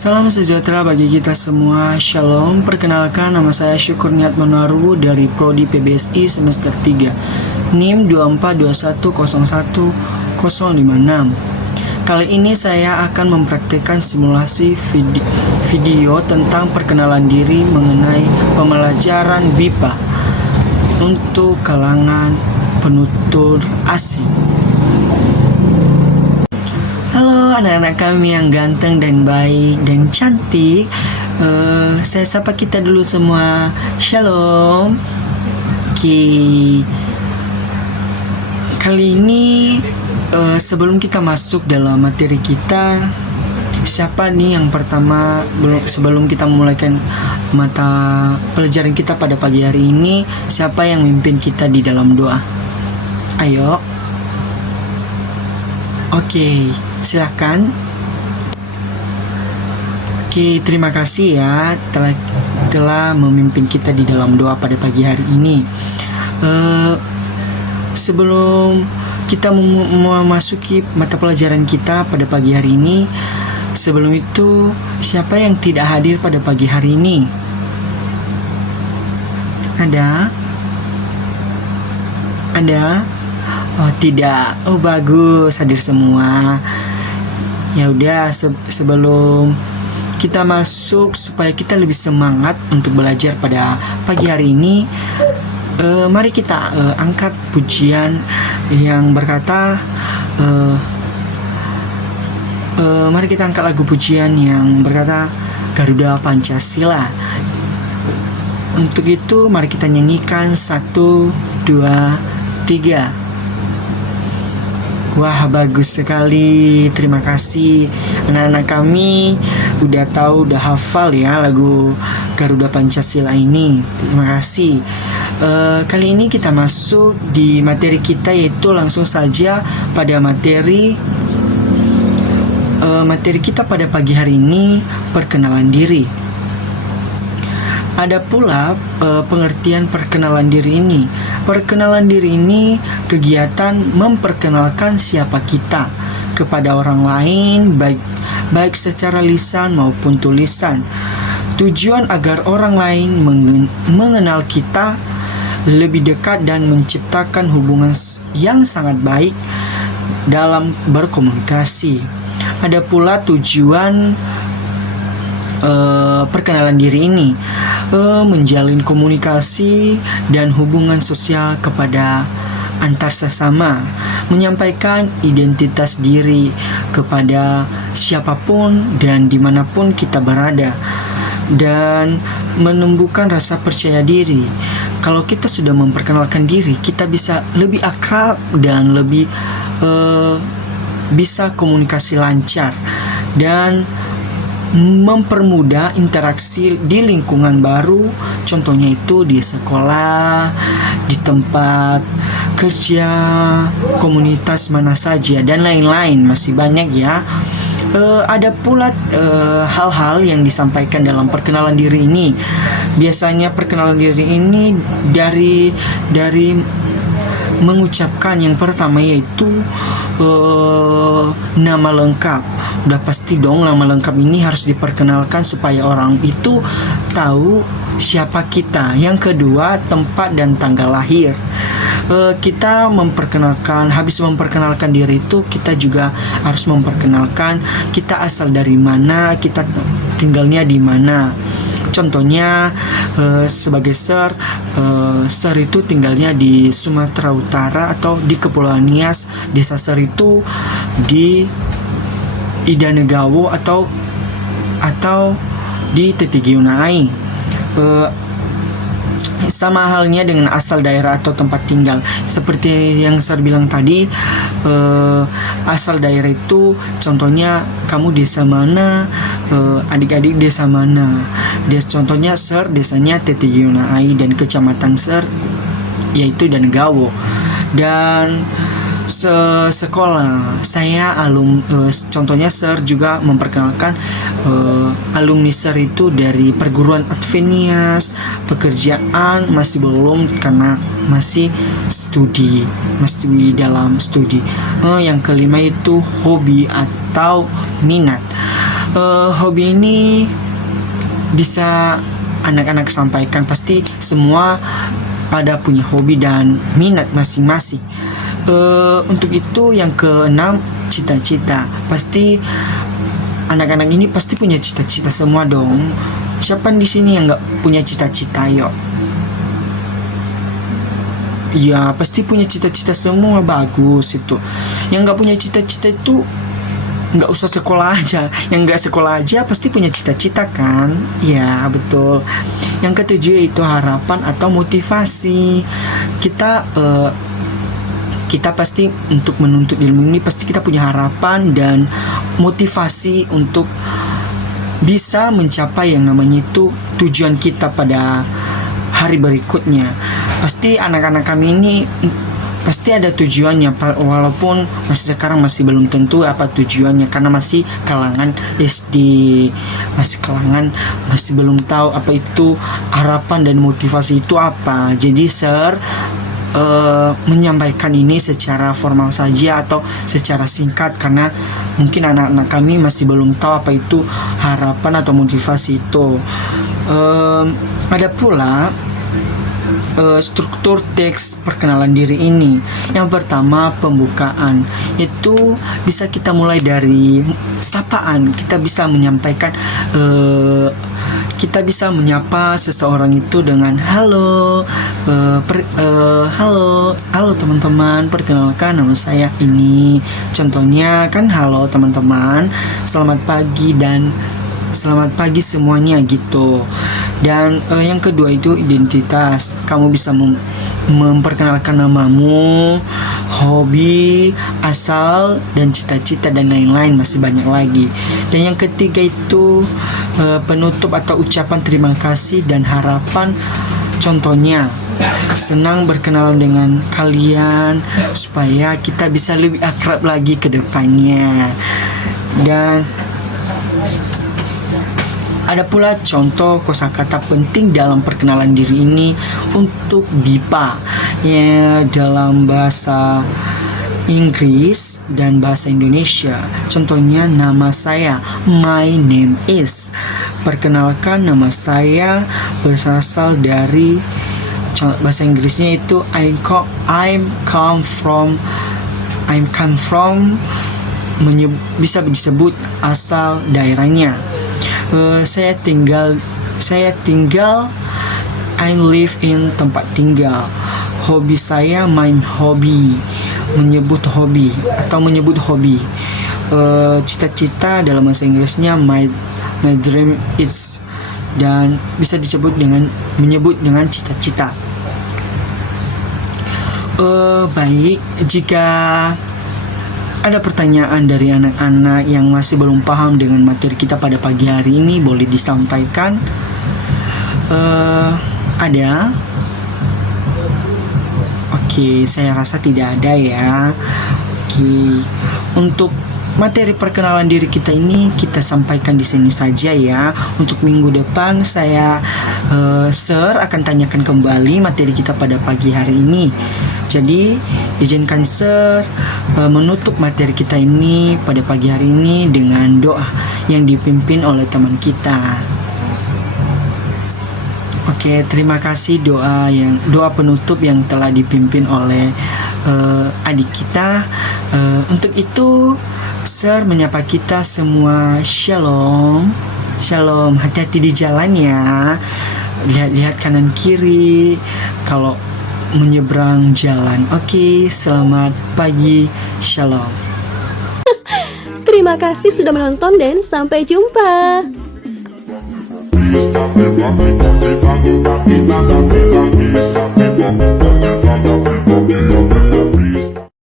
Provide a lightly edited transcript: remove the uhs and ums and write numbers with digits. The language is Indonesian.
Salam sejahtera bagi kita semua. Shalom. Perkenalkan, nama saya Syukur Niat Menaru dari Prodi PBSI semester 3, NIM 242101056. Kali ini saya akan mempraktikkan simulasi video tentang perkenalan diri mengenai pembelajaran BIPA untuk kalangan penutur asing. Halo anak-anak kami yang ganteng dan baik dan cantik. Saya sapa kita dulu semua. Shalom. Oke. Kali ini sebelum kita masuk dalam materi kita, siapa nih yang pertama sebelum kita memulaikan mata pelajaran kita pada pagi hari ini, siapa yang memimpin kita di dalam doa? Ayo. Oke, silakan. Oke, terima kasih ya telah memimpin kita di dalam doa pada pagi hari ini. Sebelum kita memasuki mata pelajaran kita pada pagi hari ini, sebelum itu siapa yang tidak hadir pada pagi hari ini? Ada? Oh tidak, oh bagus, hadir semua. Ya udah, sebelum kita masuk supaya kita lebih semangat untuk belajar pada pagi hari ini, mari kita angkat pujian yang berkata, mari kita angkat lagu pujian yang berkata Garuda Pancasila. Untuk itu mari kita nyanyikan 1, 2, 3. Wah, bagus sekali. Terima kasih anak-anak kami udah tahu, udah hafal ya lagu Garuda Pancasila ini. Terima kasih. Kali ini kita masuk di materi kita, yaitu langsung saja pada materi kita pada pagi hari ini, perkenalan diri. Ada pula pengertian perkenalan diri ini. Perkenalan diri ini kegiatan memperkenalkan siapa kita kepada orang lain, baik secara lisan maupun tulisan. Tujuan agar orang lain mengenal kita lebih dekat dan menciptakan hubungan yang sangat baik dalam berkomunikasi. Ada pula tujuan perkenalan diri ini, menjalin komunikasi dan hubungan sosial kepada antar sesama, menyampaikan identitas diri kepada siapapun dan dimanapun kita berada, dan menumbuhkan rasa percaya diri. Kalau kita sudah memperkenalkan diri, kita bisa lebih akrab dan lebih bisa komunikasi lancar dan mempermudah interaksi di lingkungan baru, contohnya itu di sekolah, di tempat kerja, komunitas mana saja, dan lain-lain. Masih banyak ya. Ada pula hal-hal yang disampaikan dalam perkenalan diri ini. Biasanya perkenalan diri ini dari mengucapkan yang pertama, yaitu nama lengkap. Udah pasti dong, nama lengkap ini harus diperkenalkan supaya orang itu tahu siapa kita. Yang kedua, tempat dan tanggal lahir. Kita habis memperkenalkan diri itu, kita juga harus memperkenalkan kita asal dari mana, kita tinggalnya di mana. Contohnya sebagai Sir itu tinggalnya di Sumatera Utara atau di Kepulauan Nias. Desa Sir itu di Idanegawo atau di Tetigionai. Sama halnya dengan asal daerah atau tempat tinggal. Seperti yang saya bilang tadi, asal daerah itu contohnya kamu desa mana, adik-adik desa mana. Contohnya Sir, desanya Tetigionai, dan kecamatan Sir yaitu Idanegawo. Dan sekolah saya contohnya Sir juga memperkenalkan alumni Sir itu dari perguruan Advenias. Pekerjaan masih belum karena masih dalam studi. Yang kelima itu hobi atau minat. Hobi ini bisa anak-anak sampaikan, pasti semua pada punya hobi dan minat masing-masing. Untuk itu yang keenam, cita-cita. Pasti anak-anak ini pasti punya cita-cita semua dong. Siapa di sini yang nggak punya cita-cita? Yuk. Ya pasti punya cita-cita semua, bagus itu. Yang nggak punya cita-cita itu nggak usah sekolah aja. Yang nggak sekolah aja pasti punya cita-cita kan? Ya betul. Yang ketujuh yaitu harapan atau motivasi. Kita pasti untuk menuntut ilmu ini pasti kita punya harapan dan motivasi untuk bisa mencapai yang namanya itu tujuan kita pada hari berikutnya. Pasti anak-anak kami ini pasti ada tujuannya, walaupun masih sekarang masih belum tentu apa tujuannya karena masih kalangan SD, masih belum tahu apa itu harapan dan motivasi itu apa. Jadi menyampaikan ini secara formal saja atau secara singkat karena mungkin anak-anak kami masih belum tahu apa itu harapan atau motivasi itu. Ada pula struktur teks perkenalan diri ini. Yang pertama, pembukaan. Itu bisa kita mulai dari sapaan. Kita bisa menyampaikan kita bisa menyapa seseorang itu dengan halo, halo teman-teman, perkenalkan nama saya ini. Contohnya kan, halo teman-teman, selamat pagi dan selamat pagi semuanya gitu. Dan yang kedua itu identitas. Kamu bisa memperkenalkan namamu, hobi, asal, dan cita-cita dan lain-lain, masih banyak lagi. Dan yang ketiga itu penutup atau ucapan terima kasih dan harapan. Contohnya, senang berkenalan dengan kalian supaya kita bisa lebih akrab lagi ke depannya. Dan ada pula contoh kosakata penting dalam perkenalan diri ini untuk BIPA ya, dalam bahasa Inggris dan bahasa Indonesia. Contohnya, nama saya, my name is. Perkenalkan, nama saya berasal dari bahasa Inggrisnya itu I'm come from bisa disebut asal daerahnya. Saya tinggal I live in tempat tinggal. Hobi saya main hobi, menyebut hobi. Cita-cita dalam bahasa Inggrisnya my dream is, dan bisa disebut menyebut dengan cita-cita. Baik, jika ada pertanyaan dari anak-anak yang masih belum paham dengan materi kita pada pagi hari ini, boleh disampaikan. Ada? Oke, saya rasa tidak ada ya. Oke, untuk materi perkenalan diri kita ini kita sampaikan di sini saja ya. Untuk minggu depan saya Sir akan tanyakan kembali materi kita pada pagi hari ini. Jadi izinkan Sir menutup materi kita ini pada pagi hari ini dengan doa yang dipimpin oleh teman kita. Oke, terima kasih doa penutup yang telah dipimpin oleh adik kita. Untuk itu Sir menyapa kita semua, shalom. Shalom, hati-hati di jalan ya. Lihat-lihat kanan kiri kalau menyeberang jalan. Oke, selamat pagi, shalom. Terima kasih sudah menonton dan sampai jumpa. Kita